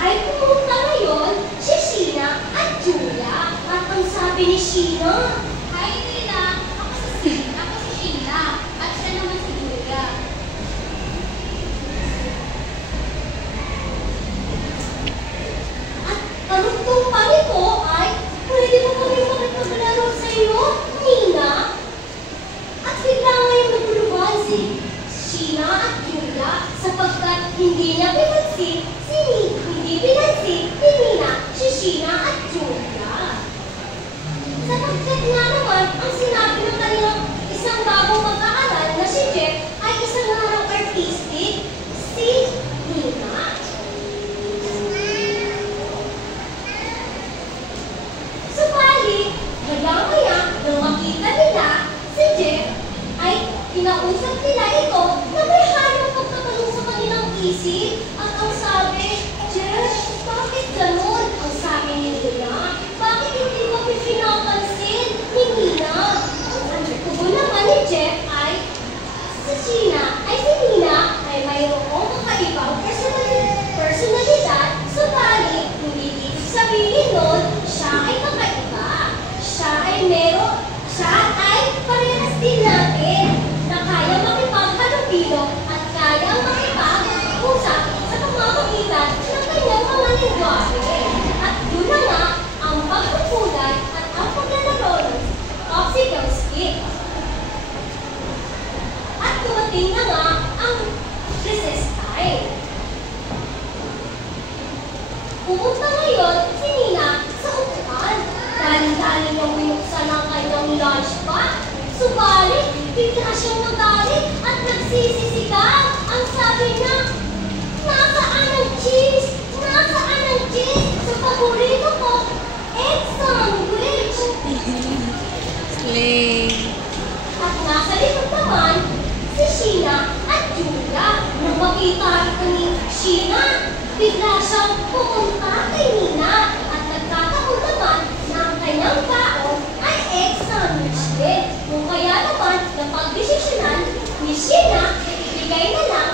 ay pumunta ngayon si Sheena at Julia. At ang sabi ni Sheena, Hi nila, ako si Sheila, at siya naman si Julia. at karugtong pa nito ay, pwede ba kami makipaglaro sa iyo, Nina? At bigla ngayong naguluhan si Sheena at Julia sapagkat hindi niya pinansin hindi pinansin ni Nina si Sheena at Julia. Sapagkat nga naman ang sinabi ng kanilang isang bagong mag-aaral na si Jeff ay isang harang artistic, si Nina. Subalit, maya-maya nang makita nila si Jeff ay kinausap nila ito na may halong pagtatanong sa kanilang isip at ang sabi, Jeff, bakit ganun? Ang sabi ni Nina, bakit hindi mo pinapansin ni Nina? Ang tugon naman ni Jeff ay si Nina ay mayroong kakaibang personalidad, subalit hindi ibig sabihin nun siya ay kakaiba. Siya ay parehas din natin na kaya makipaghalubilo at kaya makipag-usap sa pamamagitan ng kanyang mga lingwahe. At yun na nga ang pagkukulay at ang paglalaro ng popsicle stick. At dumating na nga ang recess time. Pumunta ngayon si Nina sa upuan. Dali-dali niyang binuksan ang kanyang lunchbox. Subalit, bigla siyang nagalit at nagsisisigaw. Ang sabi niya, nasaan ang cheese? Nasaan ang cheese? Sa paborito ko, egg sandwich. Sling. At nasa likod naman, si Sheena at Julia. Nang makita ito ni Sheena, bigla siyang pumunta kay Nina at nagkataon naman na ang kanyang baon ay egg sandwich din. Kung kaya naman, napagdesisyonan ni Sheena na ibigay na lang